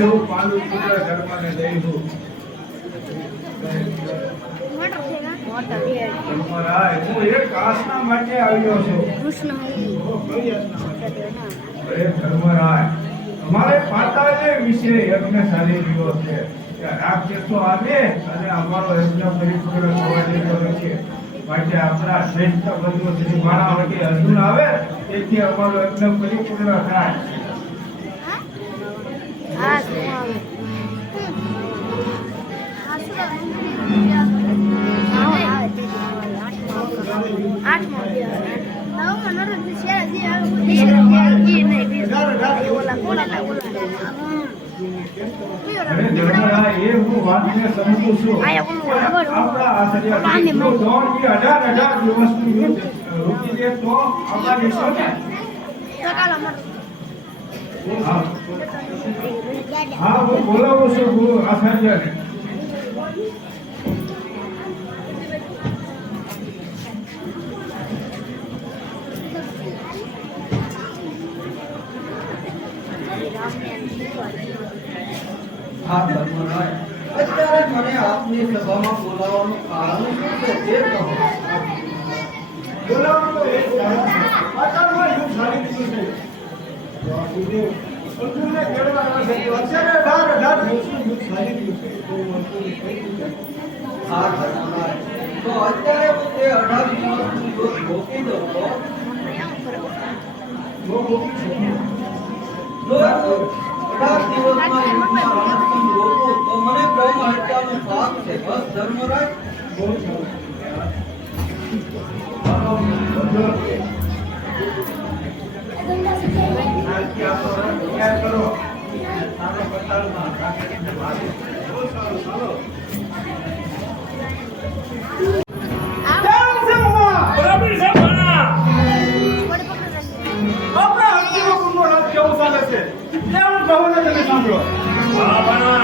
હું પાંડુ પુત્ર ધર્મને દઈશું ધર્મરાય હું એક કાસના માટે આવ્યો છું અરે ધર્મરાય અમારે પાતાળે વિશે યજ્ઞશાળી રહ્યો છે કે રાક્ષસો આવે અને અમારો યજ્ઞ પરિપૂર્ણ થવા દેતો નથી માટે આપણા શ્રેષ્ઠ બંધુ શ્રી માણાવટી અર્જુન આવે તેથી અમારો યજ્ઞ પરિપૂર્ણ થાય એ હું વાતને સમજું છું આપણા આચાર્ય 18 દિવસનું યુદ્ધ રોકી દે તો આપણા દેશો ને હા હું બોલાવું છું ગુરુ આચાર્યને હા ધર્મરાય અત્યારે મને આપની સભામાં બોલાવવાનું કારણ શું છે તે કહો બોલાવવાનું એક કારણ પાતાળમાં યુદ્ધ ચાલી રહ્યું છે અર્જુનને કેળવાના છે અત્યારે 18 દિવસનું યુદ્ધ ચાલી રહ્યું છે તો મંત્રી કહી દીધું હા ધર્મરાય તો અત્યારે હું તે 18 દિવસનું યુદ્ધ રોકી દઉં તો રોકી શકું જો 18 દિવસમાં યુદ્ધમાં રણસ્તંભ રોકું તો મને બ્રહ્મ હત્યાનો પાપ છે બસ ધર્મરાય બહુ સારું કરો સારો પતાળમાં રાખીને મારે બહુ સારું ચાલો બરાબર છે ભણા આપણા હસ્તિનો કુંડો રાત કેવું ચાલે છે એવું કહો ને તમે સાંભળો હા ભણા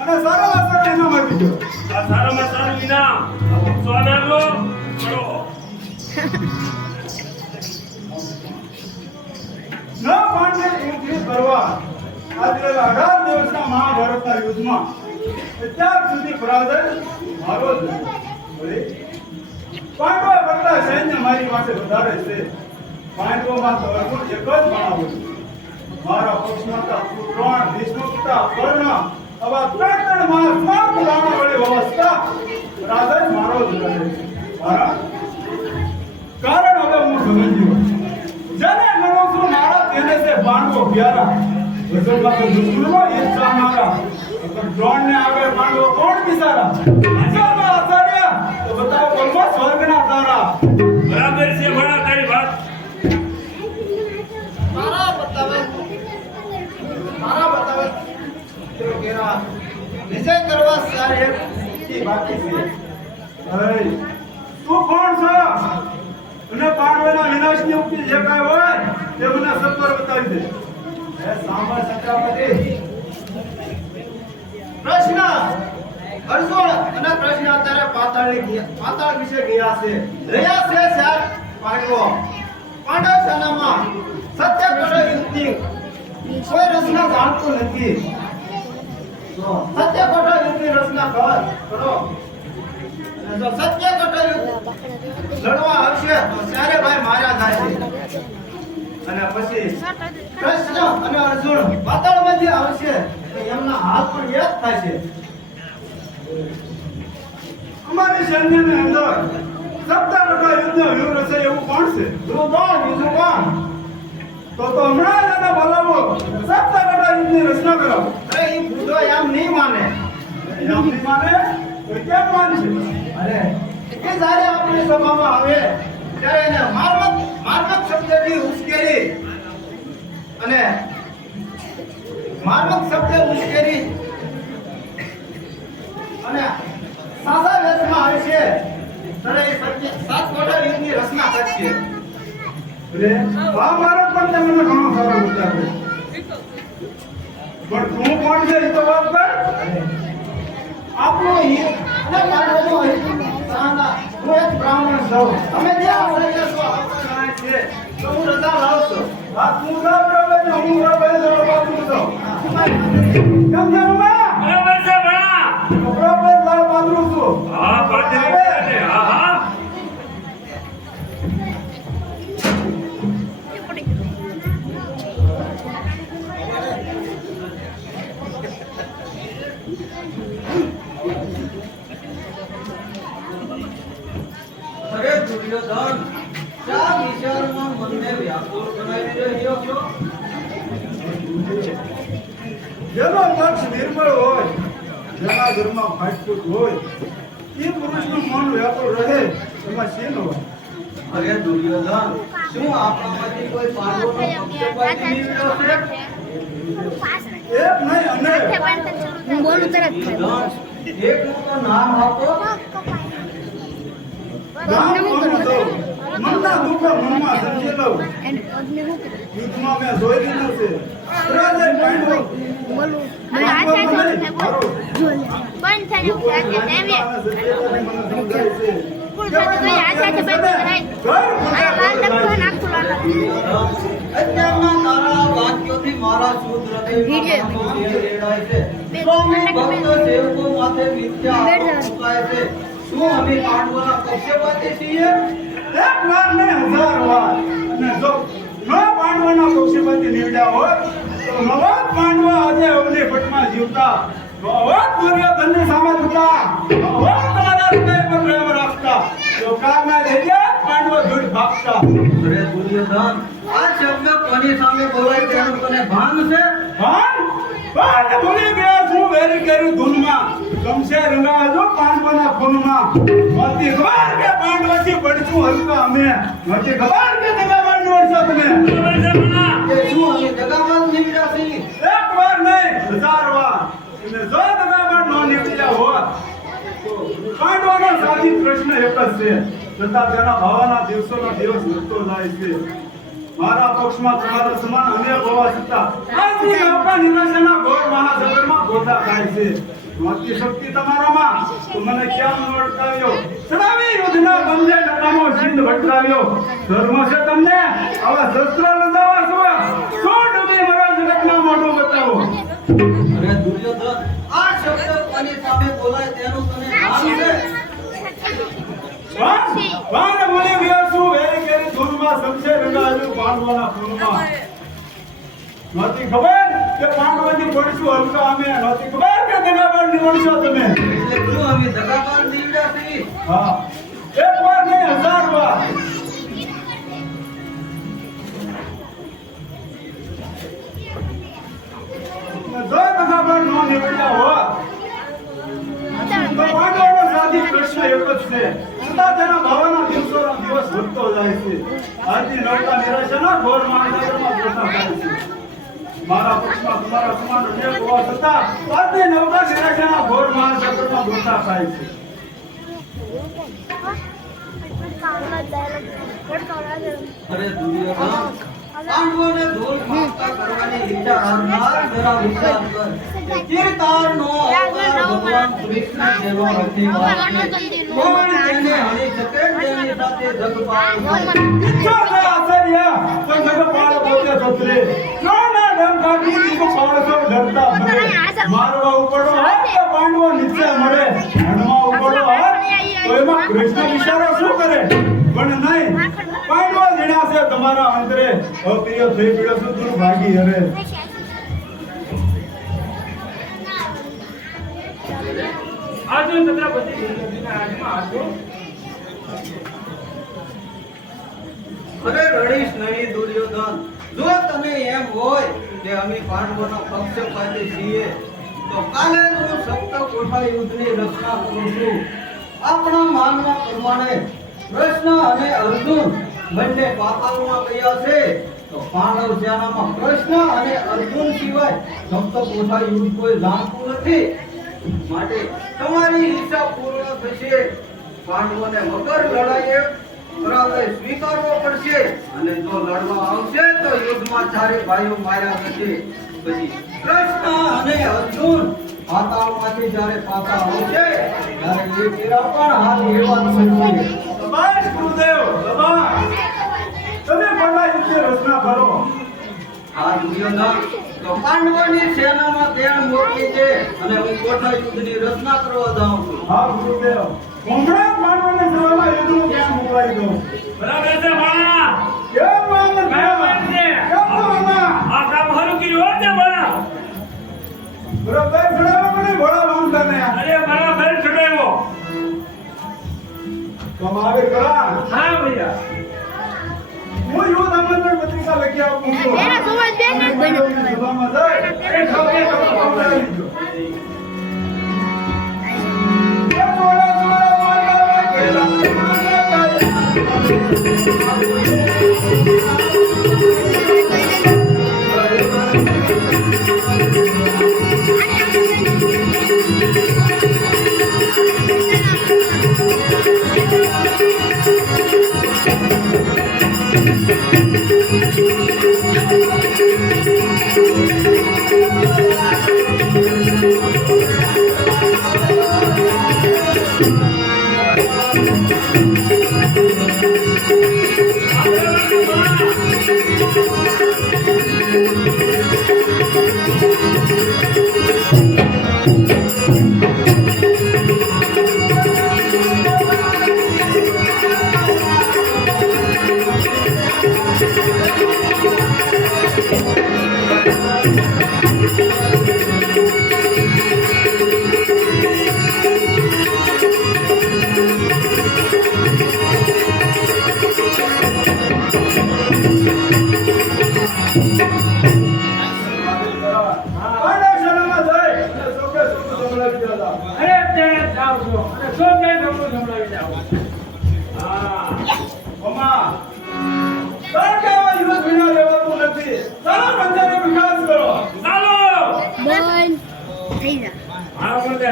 અને સારા સારા ઇનામ આપી દો. આ સારામાં સારું ઇનામ સોનાનો કરો. ન પાંડે યુદ્ધ કરવા આજે 18 દિવસના મહાભારતના યુદ્ધમાં અત્યાર સુધી પરાજય મારો જ રહ્યો. ભલે પાંડવો કરતા સૈન્ય મારી પાસે વધારે છે. પાંડવોમાં તો અર્જુન એક જ ગણાવો છે. મારા પક્ષમાં તો કૃષ્ણ, ભીષ્મ પિતા, કર્ણ આવા ત્રણ મહાત્મા પુરાણ વડે વ્યવસ્થા પરાજય મારો જ રહે છે. મારા કારણ હવે હું સમજ્યો. જેને ગણો છું મારા તેને છે પાંડવો પ્યારા. વજનમાં તો દુશ્મનો એ જ ચાહનારા. અગર દ્રોણને આગળ પાંડવો કોણ બિચારા? વિચારવા આચાર્ય તો બતાવો બોલમાં સ્વર્ગના તારા. બરાબર છે ભણા તારી વાત. મારા બતાવે તો કેરા વિજય કરવા સારે એક બાકી છે. અરે તું કોણ છો? અને પાંડવોના વિનાશની ઉક્તિ જે કાંઈ હોય તે મને સત્વર બતાવી દે. હે સાંભળ ચક્રવર્તી, કૃષ્ણ અર્જુન અને કૃષ્ણ અત્યારે પાતાળ વિશે ગયા છે. રહ્યા છે ચાર પાંડવો. પાંડવ સેનામાં સત્ય કરો યુદ્ધની કોઈ રચના જાણતું નથી. જો સત્ય કરો યુદ્ધની રચના કરો અને જો સત્ય કરો યુદ્ધ લડવા આવશે તો ચારે ભાઈ માર્યા જાય છે. અને પછી કૃષ્ણ અને અર્જુન પાતાળમાંથી આવશે તો એમના હાથ પણ એક થાય છે. અમારી સૈન્યની અંદર 17 યુદ્ધ વ્યૂહ રચે એવું કોણ છે? ધ્રુવદળ બીજું કોણ? તો હમણાં જ એને બોલાવો. 17 યુદ્ધની રચના કરાવો. અરે એ ભૂતો એમ નહીં માને. એમ નહીં માને તો કેમ માનશે? અરે એ જ્યારે આપણી સભામાં આવે ત્યારે એને માર્મક શબ્દથી ઉશ્કેરી અને સાદા વેશમાં આવે છે ત્યારે એ સાત કોઠા યુદ્ધની રચના કરશે. એટલે મહાભારત પણ તમને ઘણો સારો બતાવે. પણ તું કોણ છે એ તો વાત કર. આપણો હિત અને પાંડવોનો હિત સાના. હું એક બ્રાહ્મણ છું. તમે જે આશ્રય છો આપણા જણાય છે તો હું રજા લાવું છું. આ તું બરાબર ને હું બરાબર જરો બાજુ તો કેમ છે ઉમા? બરાબર છે ભણા. બરાબર લાલ બાજુ છું. હા પાટી હા હા. અરે દુર્યોધન, શા વિચારમાં મનને વ્યાકુળ બનાવી રહ્યો છો? જેનો લક્ષ નિર્મળ હોય, જેના ઘરમાં ફાટફૂટ હોય, એ પુરુષનું મન વ્યાકુળ રહે એમાં શેન હોય. અરે દુર્યોધન, શું આપણામાંથી કોઈ પાંડવોનો પક્ષપાતી નીવડ્યો છે? એક નહીં અનેક. હું બોલું તરત દુર્યોધન, એકનું તો નામ આપો. ગામ કોનું દઉં? મનના દુઃખો મનમાં સમજી લઉં. યુદ્ધમાં મેં જોઈ લીધું છે. પરાજય પાંડવો. બોલું અને આ સાઈડ બોલું બંધ થઈ ગયું છે દેવે પૂરું થતું ગઈ આ સાઈડ બંધ કરાય આ લાલ ડબ્બો નાખવાનો અત્યારના તારા વાક્યોથી મારા શુદ્ધ હૃદયમાં રેડાય છે. ભક્તો સેવકો માથે મિથ્યા આરોપ મુકાય છે. શું અમે પાંડવોના પક્ષપાતી છીએ? એક વાર નહીં 1000 વાર. અને જો ન પાંડવોના પક્ષપાતી નીવડ્યા હોત તો નવા પાંડવો આજે અવની ભટમાં જીવતા. નવા દુર્યોધનની સામે થતા. નવા તમારા હૃદય પર પ્રેમ રાખતા. તો કામના જગ્યા પાંડવો દૂર ભાગતા. અરે દુર્યોધન, આ શબ્દ કોની સામે બોલાય તેનું તને ભાન છે? ભાન ભૂલી ગયા છું વેરી કર્યું ધૂનમાં. ગમશે રંગાજો પાંડવોના ખૂનમાં. નથી ખબર કે પાંડવોથી પડશું હલકા અમે. નથી ખબર કે તમે પાંડવો છો તમે. બરાબર છે ભણા. કે શું અમે જગામાં નીકળ્યા છીએ? એક વાર નહીં 1000 વાર. અને જો દગામાં ન નીકળ્યા હોત તો પાંડવોનો સાચી પ્રશ્ન એક જ છે. છતાં તેના ભાવાના દિવસોનો દિવસ વધતો જાય છે. મારા પક્ષમાં તમારા સમાન અનેક હોવા છતાં આજની નૌકા નિરાશાના ઘોર મહાસાગરમાં ગોતા ખાય છે. મતની શક્તિ તમારામાં તો મને કેમ ન અટકાવ્યો? ચડાવી યુદ્ધના બંધે નકામો સિંધ ભટકાવ્યો. ધર્મ છે તમને આવા શસ્ત્ર લગાવવા છો? શું ડૂબી મરો જગતના મોઢું બતાવો. અરે દુર્યોધન, આ શબ્દ કોની સામે બોલાય તેનું તને ભાન છે? વાન બોલી વ્યાસુ વેરી કેરી ધૂનમાં સમશે રંગાયું પાંડવોના ખૂનમાં. નહોતી ખબર કે પાંડવોની પડશું હલકા અમે, નહોતી ખબર કે દગાબાજ નીવડશો તમે. એટલે તું અમે દગાબાજ નીવડ્યા છીએ. હા, એક વાર નહીં 1000 વાર. જો દગાબાજ નો નીવડ્યા હોત તો પાંડવોનો સાથી પ્રશ્ન એક જ છે. છતાં તેના ભાવના દિવસોના દિવસ વધતો જાય છે. આજની નૌકા નિરાશાના ઘોર મહાસાગરમાં ગોતા ખાય છે. મારા પક્ષમાં તમારા સમાન અનેક હોવા છતાં આજની નૌકા નિરાશાના ઘોર મહાસાગરમાં ગોતા ખાય છે. અરે દુર્યોધન, પાંડવોને ધૂળ માપતા કરવાની ઈચ્છા કરનાર જરા વિચાર કર. કીર્તારનો અવતાર ભગવાન કૃષ્ણ જેવો નથી વાંચે. કોણ તેને હણી શકે તેની સાથે જગ પાળશે. ઈચ્છો છે આચાર્ય તો જગપાળ પોતે છત્રે. જોના ડંક કાઢી દીધું પાળસો ડરતા ભરે. મારવા ઉપડો હાથ તો પાંડવો નીચે મળે. હણવા ઉપડો હાથ તો એમાં કૃષ્ણ વિચારો શું કરે? પણ નહીં, પાંડવો જીણા છે તમારા અંતરે. અપ્રિય થઈ પડ્યો છું દુર્ભાગી હરે. આજુ છત્રપતિ દુર્યોધનના હાથમાં હતું. અરે રડીશ નહીં દુર્યોધન, જો તને એમ હોય કે અમે પાંડવોના પક્ષપાતી છીએ તો કાલે હું સપ્તકોઠા યુદ્ધની રચના કરું છું. આપણા માનવા પ્રમાણે કૃષ્ણ અને અર્જુન બંને પાતાળમાં ગયા છે, તો પાંડવ સેનામાં કૃષ્ણ અને અર્જુન સિવાય સપ્તકોઠા યુદ્ધ કોઈ જાણતું નથી. માટે તમારી ઈચ્છા પૂર્ણ થશે. પાંડવોને મકર લડાઈએ પરાજય સ્વીકારવો પડશે અને જો લડવા આવશે તો યુદ્ધમાં ચારે ભાઈઓ માર્યા થશે. પછી કૃષ્ણ અને અર્જુન પાતાળમાંથી જ્યારે પાછા આવશે ત્યારે એ તેરા પણ હાલ એવા જ બનશે. સબાશ ગુરુદેવ, સબાશ. તમે પંડા યુદ્ધની રચના કરો. આ દુર્યોધન, તો પાંડવોની સેનામાં 13 મોટી છે અને હું કોઠા યુદ્ધની રચના કરવા જાઉં છું. હા ગુરુદેવ, કોંગડા પાંડવોને સભામાં યુદ્ધનું જ્ઞાન મોકલાવી દો. બરાબર છે ભણા. કેમ વાંધો બરાબર છે. કેમ વાંધો? આ કામ સારું કર્યું હો તે ભણા. બરાબર ચડાવો મને ઘોડા વાંધા ને. અરે બરાબર ચડાવ્યો. કમાવે કરા. હા ભૈયા. હું યુદ્ધ આમંત્રણ પત્રિકા લખી આપું છું. એના સમાજ બે ને બને. સભામાં જાય. એ ખોકે તો પકડાવી દીધો. એ ઘોડા વાંધા કેલા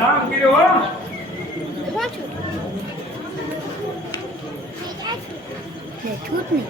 કામ કર્યું હો. છૂટ નહીં.